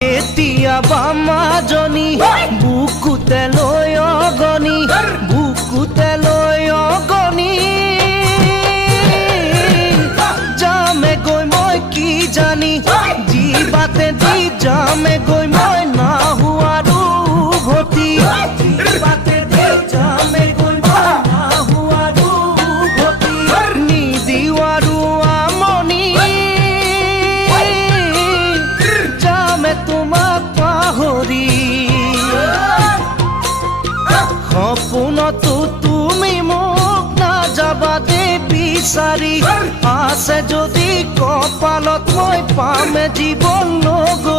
এতিয়া বামাজনী বুকুতে লৈ অগনি, বুকুতে লৈ অগনি, যামে গৈ মই কি জানি, যি বাটে দি যামে গৈ মই নাহুৱাৰো উভতি, বাটে দি যামে গৈ মই নাহুৱাৰো উভতি, নিদিৱাৰো আমনি, যামে তোমাক পাহৰি, সপোনতো তুমি মোক নাযাবা দে বিচাৰি, আছে যদি কপালত মই পামে জীৱন নগৰী।